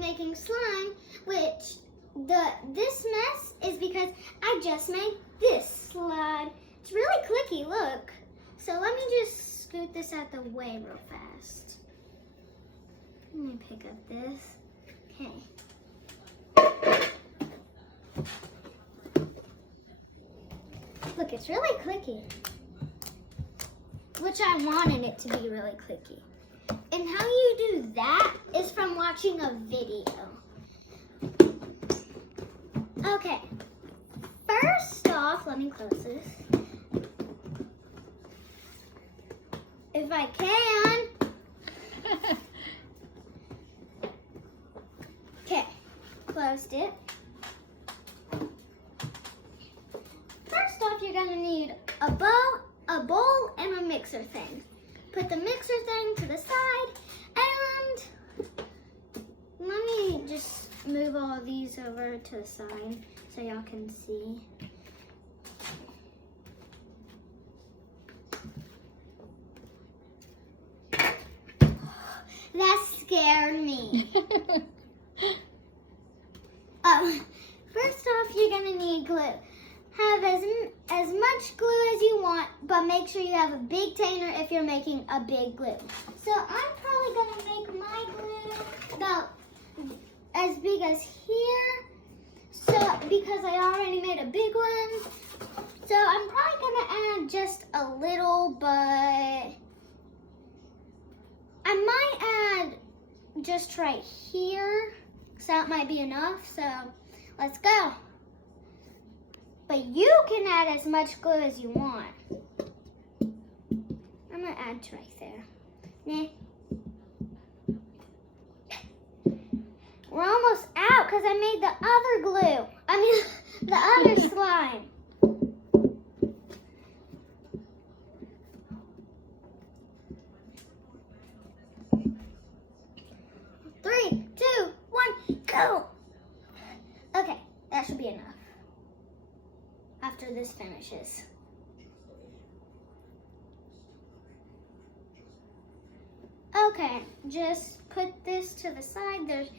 making slime, which this mess is because I just made this slide. It's really clicky, look. So let me just scoot this out the way real fast. Let me pick up this. Okay. Look, it's really clicky. Which I wanted it to be really clicky. And how you do that is from watching a video. Okay. First off, let me close this. If I can. Okay, closed it. First off, you're gonna need a bowl, and a mixer thing. Put the mixer thing to the side, and let me just move all of these over to the side so y'all can see. That scared me. First off, you're gonna need glue. Have as much glue as you want, but make sure you have a big container if you're making a big glue. So I'm probably gonna make my glue about as big as here. So because I already made a big one. So I'm probably gonna add just a little, but I might add just right here. So that might be enough. So let's go. But you can add as much glue as you want. I'm gonna add to right there. Nah. We're almost out because I made the other glue. I mean, the other slime. Three, two, one, go. Okay, that should be enough. After this finishes. Okay, just put this to the side. There's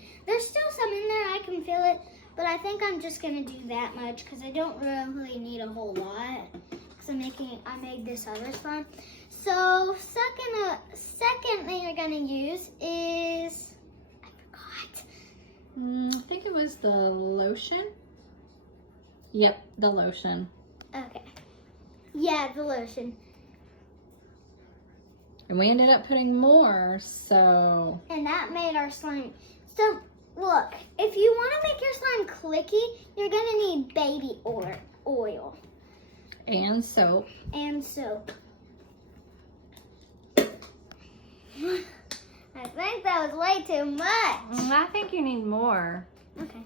still some in there, I can feel it, but I think I'm just gonna do that much because I don't really need a whole lot. Because I made this other slime. So second thing you're gonna use is, I forgot. I think it was the lotion. Yep, the lotion. Okay. Yeah, the lotion. And we ended up putting more, so. And that made our slime. So, look, if you want to make your slime clicky, you're going to need baby oil. And soap. And soap. I think that was way too much. I think you need more. Okay.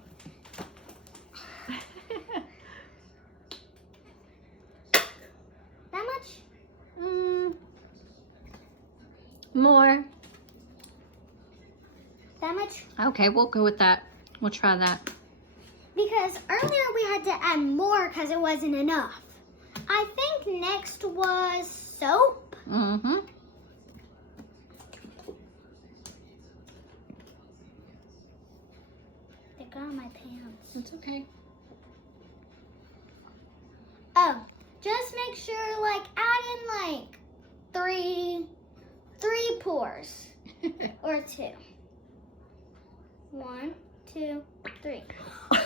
That much? More. That much? Okay, we'll go with that. We'll try that. Because earlier we had to add more because it wasn't enough. I think next was soap. Mm-hmm. They got on my pants. It's okay. Oh, just make sure, like, add in, like, three pours. Or 2. 1, 2, 3. Okay,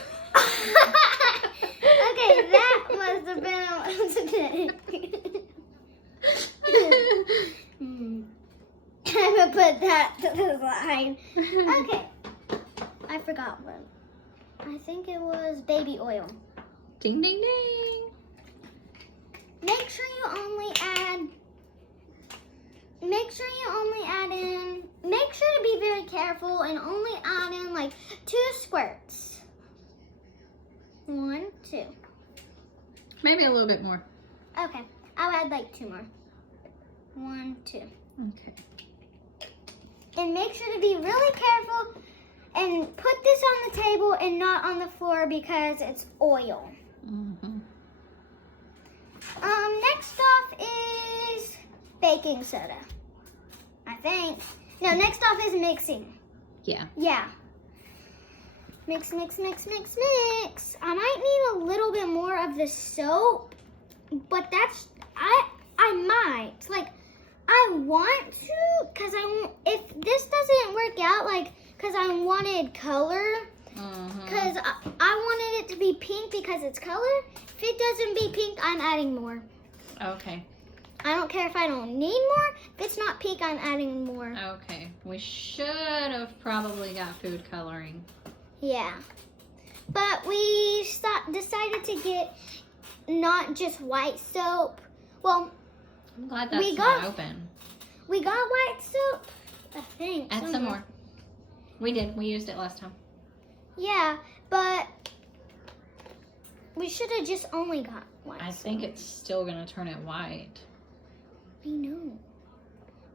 that must have been I'm gonna put that to the side. Okay, I forgot one. I think it was baby oil. Ding, ding, ding. Make sure you only add in, make sure to be very careful and only add in like 2 squirts. 1, 2. Maybe a little bit more. Okay, I'll add like 2 more. 1, 2. Okay. And make sure to be really careful and put this on the table and not on the floor because it's oil. Mm-hmm. Next off is baking soda. I think. No, next off is mixing. Yeah. Yeah. Mix, mix, mix, mix, mix. I might need a little bit more of the soap, but that's, I might. Like, I want to, because if this doesn't work out, like, because I wanted color, because I wanted it to be pink because it's color. If it doesn't be pink, I'm adding more. Okay. I don't care if I don't need more. If it's not pink, I'm adding more. Okay. We should have probably got food coloring. Yeah. But we decided to get not just white soap. Well, I'm glad that's not open. We got white soap, I think. Add some more. We did. We used it last time. Yeah, but we should have just only got white I soap. think it's still going to turn it white. I know.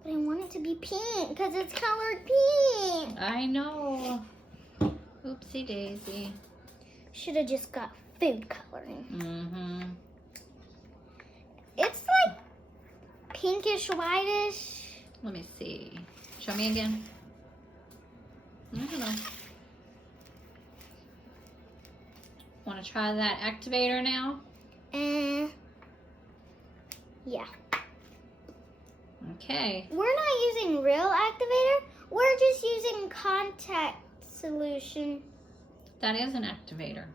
But I want it to be pink because it's colored pink. I know. Oopsie daisy. Should have just got food coloring. Mm-hmm. It's like pinkish, whitish. Let me see. Show me again. I don't know. Want to try that activator now? Yeah. Okay. We're not using real activator. We're just using contact solution. That is an activator.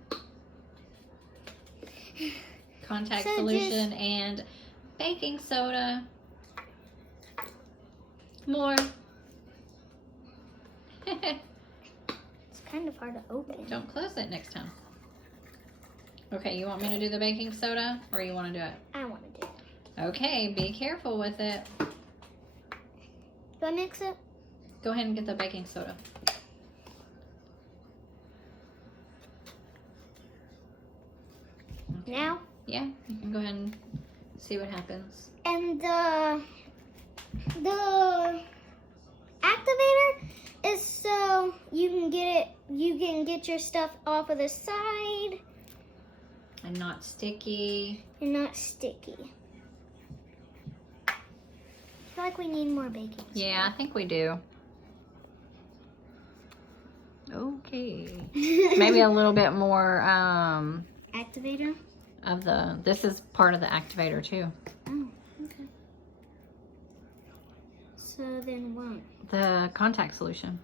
Contact So solution and baking soda. More. It's kind of hard to open. Don't close it next time. Okay, you want me to do the baking soda or you want to do it? I want to do it. Okay, be careful with it. Do I mix it? Go ahead and get the baking soda. Okay. Now? Yeah, you can go ahead and see what happens. And the activator is so you can get your stuff off of the side And not sticky. and not sticky. I feel like we need more baking soda. Yeah, I think we do. Okay. Maybe a little bit more Activator? of this is part of the activator too. Oh, okay. So then what? The contact solution.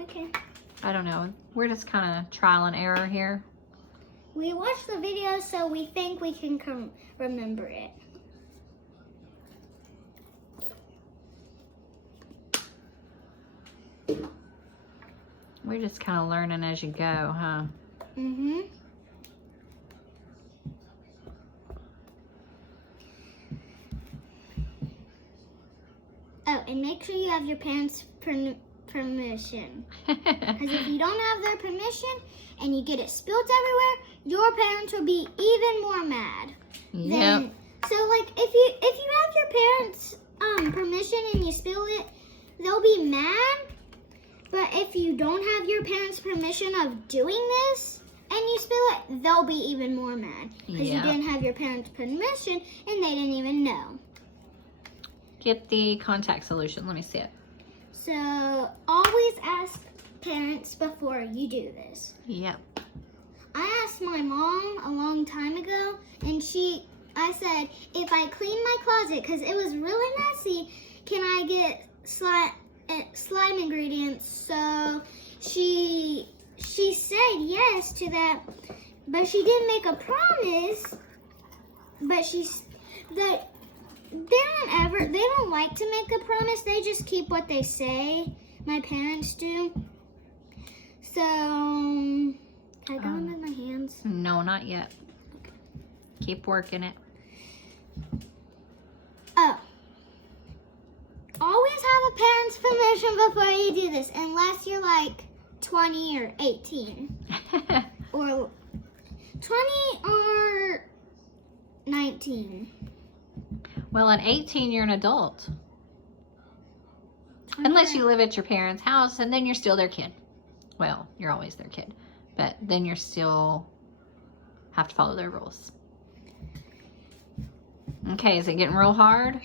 Okay. I don't know. We're just kind of trial and error here. We watched the video, so we think we can remember it. We're just kind of learning as you go, huh? Mm-hmm. Oh, and make sure you have your parents' permission. Because if you don't have their permission and you get it spilled everywhere, your parents will be even more mad. Yep. So, like, if you have your parents' permission and you spill it, they'll be mad. But if you don't have your parents' permission of doing this and you spill it, they'll be even more mad. Because you didn't have your parents' permission and they didn't even know. Get the contact solution. Let me see it. So always ask parents before you do this. Yep. I asked my mom a long time ago, and I said, if I clean my closet, because it was really messy, can I get slime ingredients? So she said yes to that, but she didn't make a promise. But they don't like to make a promise. They just keep what they say. My parents do. So can I got them in my hands? No, not yet. Okay. Keep working it. Oh. Always have a parent's permission before you do this, unless you're like 20 or 18. Or 20 or 19. Well, at 18, you're an adult. Unless you live at your parents' house, and then you're still their kid. Well, you're always their kid. But then you're still have to follow their rules. Okay, is it getting real hard?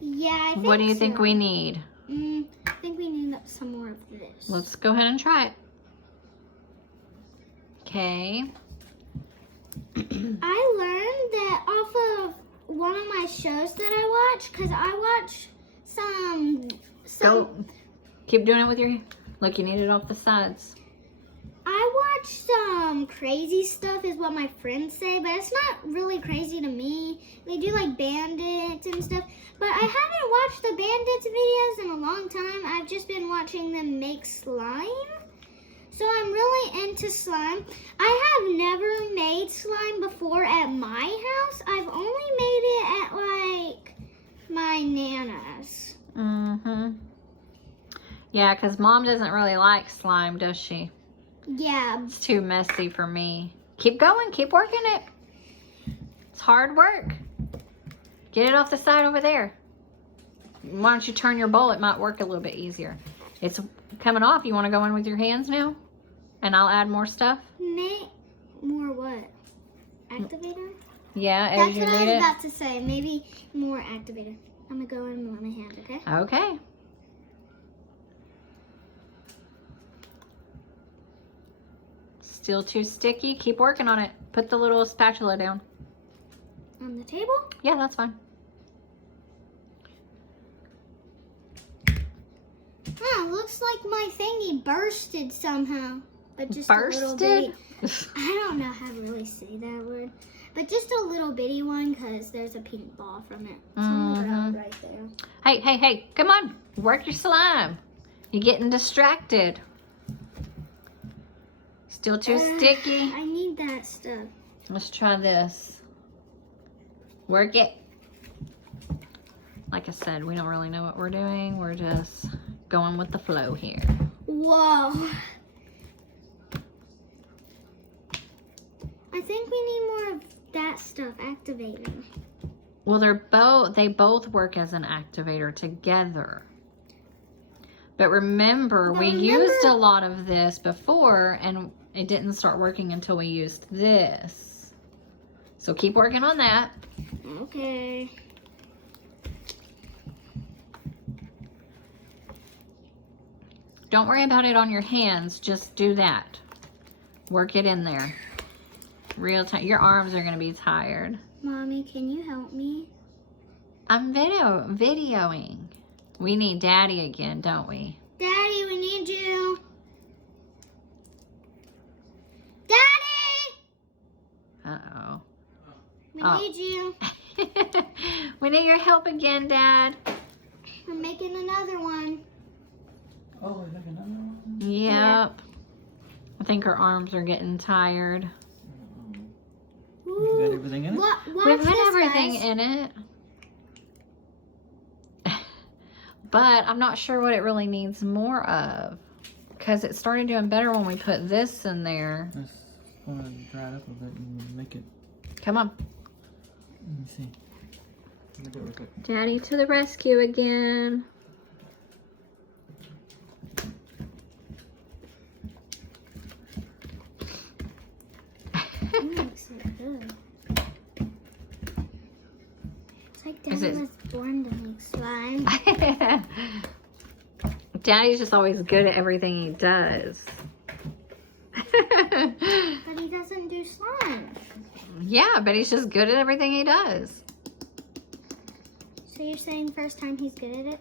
Yeah, I think What do you so. think we need? I think we need some more of this. Let's go ahead and try it. Okay. I learned that off of one of my shows that I watch, because I watch some. Go. Keep doing it with your. Look, you need it off the sides. I watch some crazy stuff, is what my friends say, but it's not really crazy to me. They do like bandits and stuff, but I haven't watched the bandits videos in a long time. I've just been watching them make slime. So I'm really into slime. I have never made slime before at my house. I've only made it at like my Nana's. Mm-hmm. Yeah, because Mom doesn't really like slime, does she? Yeah. It's too messy for me. Keep going. Keep working it. It's hard work. Get it off the side over there. Why don't you turn your bowl? It might work a little bit easier. It's coming off. You want to go in with your hands now? And I'll add more stuff? More what? Activator? Yeah, as That's you what I need was it. about to say. Maybe more activator. I'm going to go in with my hand, okay? Okay. Still too sticky. Keep working on it. Put the little spatula down. On the table? Yeah, that's fine. Oh, looks like my thingy bursted somehow. But just a little bitty. Bursted? I don't know how to really say that word. But just a little bitty one because there's a pink ball from it. It's on the ground right there. Hey, hey, hey. Come on. Work your slime. You're getting distracted. Still too sticky. I need that stuff. Let's try this. Work it. Like I said, we don't really know what we're doing. We're just going with the flow here. Whoa. I think we need more of that stuff activating. Well, they both work as an activator together. But remember, we used a lot of this before and it didn't start working until we used this. So keep working on that. Okay. Don't worry about it on your hands. Just do that. Work it in there. Real time. Your arms are going to be tired. Mommy, can you help me? I'm videoing. We need Daddy again, don't we? Daddy, we need you. Daddy! Uh-oh. We need you. We need your help again, Dad. We're making another one. Oh, we're making another one? Yep. Yeah. I think her arms are getting tired. You got everything in it? We've got everything in it. But I'm not sure what it really needs more of. Because it started doing better when we put this in there. Let's go and dry it up a bit and make it. Come on. Let me see. Let me do it real quick. Daddy to the rescue again. Looks so good. It's like Is Daddy it- was born to make slime. Daddy's just always good at everything he does. But he doesn't do slime. Yeah, but he's just good at everything he does. So you're saying first time he's good at it?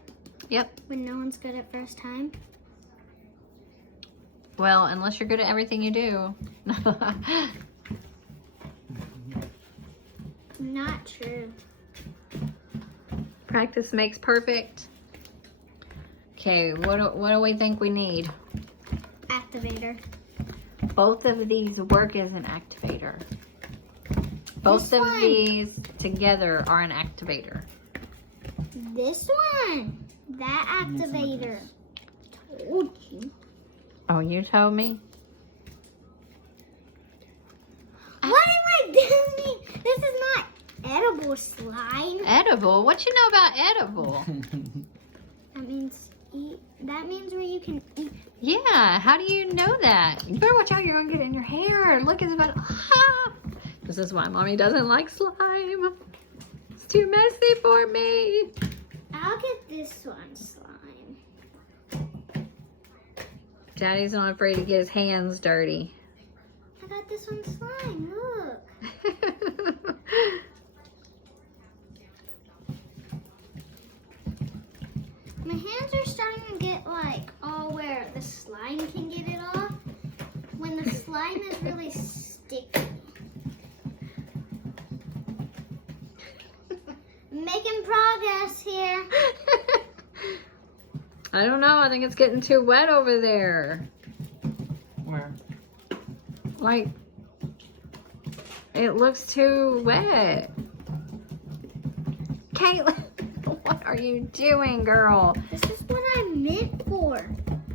Yep. When no one's good at first time? Well, unless you're good at everything you do. Not true. Practice makes perfect. Okay, what do we think we need? Activator. Both of these work as an activator. Both This of one. these together are an activator. This one. That need some of activator. this. Told you. Oh, you told me? What am I doing? This is not edible slime. Edible? What you know about edible? That means eat. That means where you can eat. Yeah, how do you know that? You better watch out, you're gonna get it in your hair. Look, it's about, ah! This is why Mommy doesn't like slime. It's too messy for me. I'll get this one slime. Daddy's not afraid to get his hands dirty. I got practice on slime. Look. My hands are starting to get like all where the slime can get it off. When the slime is really sticky. Making progress here. I don't know. I think it's getting too wet over there. Where? Like, it looks too wet. Caitlin, what are you doing, girl? This is what I'm meant for.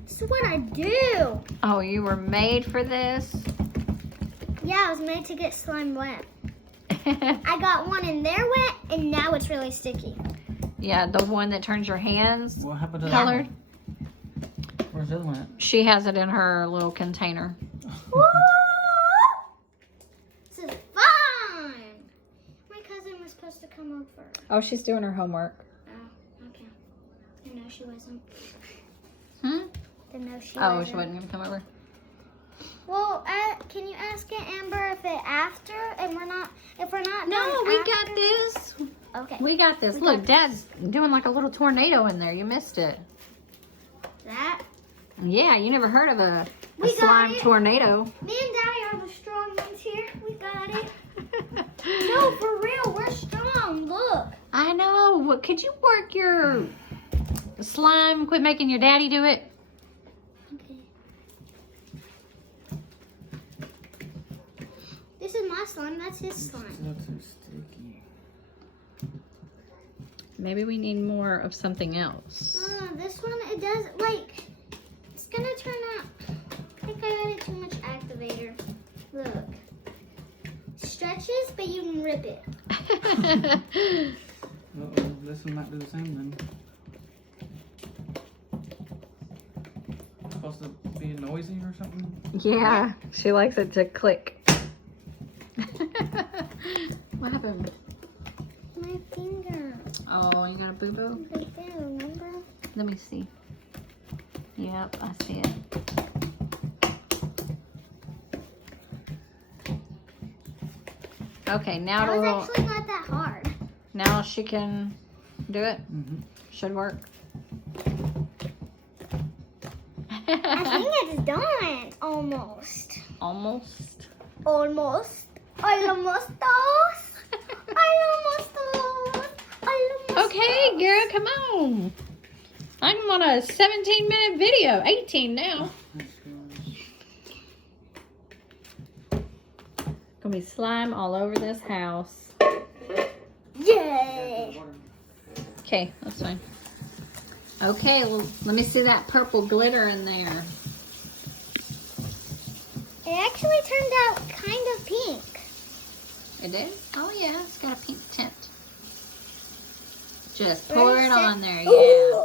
This is what I do. Oh, you were made for this? Yeah, I was made to get slime wet. I got one in there wet, and now it's really sticky. Yeah, the one that turns your hands What happened to that colored. one? Where's the other one at? She has it in her little container. Woo! This is fun. My cousin was supposed to come over. Oh, she's doing her homework. Oh, okay. I know she wasn't. Hmm? I know she Oh, wasn't. she wasn't going to come over? Well, can you ask Amber if it after, and if we're not No, done we after? got this. Okay. We got this. We Look, got Dad's doing like a little tornado in there. You missed it. That. Yeah, you never heard of a We got slime it. tornado. Me and Daddy are the strong ones here. We got it. No, for real, we're strong. Look. I know. What, could you work your slime? Quit making your daddy do it. Okay. This is my slime. That's his slime. Still too sticky. Maybe we need more of something else. This one, it does, like, it's gonna turn out, I think I added too much activator. Look. Stretches, but you can rip it. Uh-oh, this one might do the same then. Supposed to be noisy or something? Yeah, she likes it to click. What happened? My finger. Oh, you got a boo-boo? Right there, remember? Let me see. Yep, I see it. Okay, now That it'll, was actually not that hard. now she can do it. Mm-hmm. Should work. I think it's done. Almost. Almost. Almost. Almost. Almost. Almost. Okay, girl, come on. I'm on a 17-minute video. 18 now. Gonna be slime all over this house. Yay. Okay, that's fine. Okay, well, let me see that purple glitter in there. It actually turned out kind of pink. It did? Oh, yeah, it's got a pink tint. Just pour it on there, yeah. Ooh.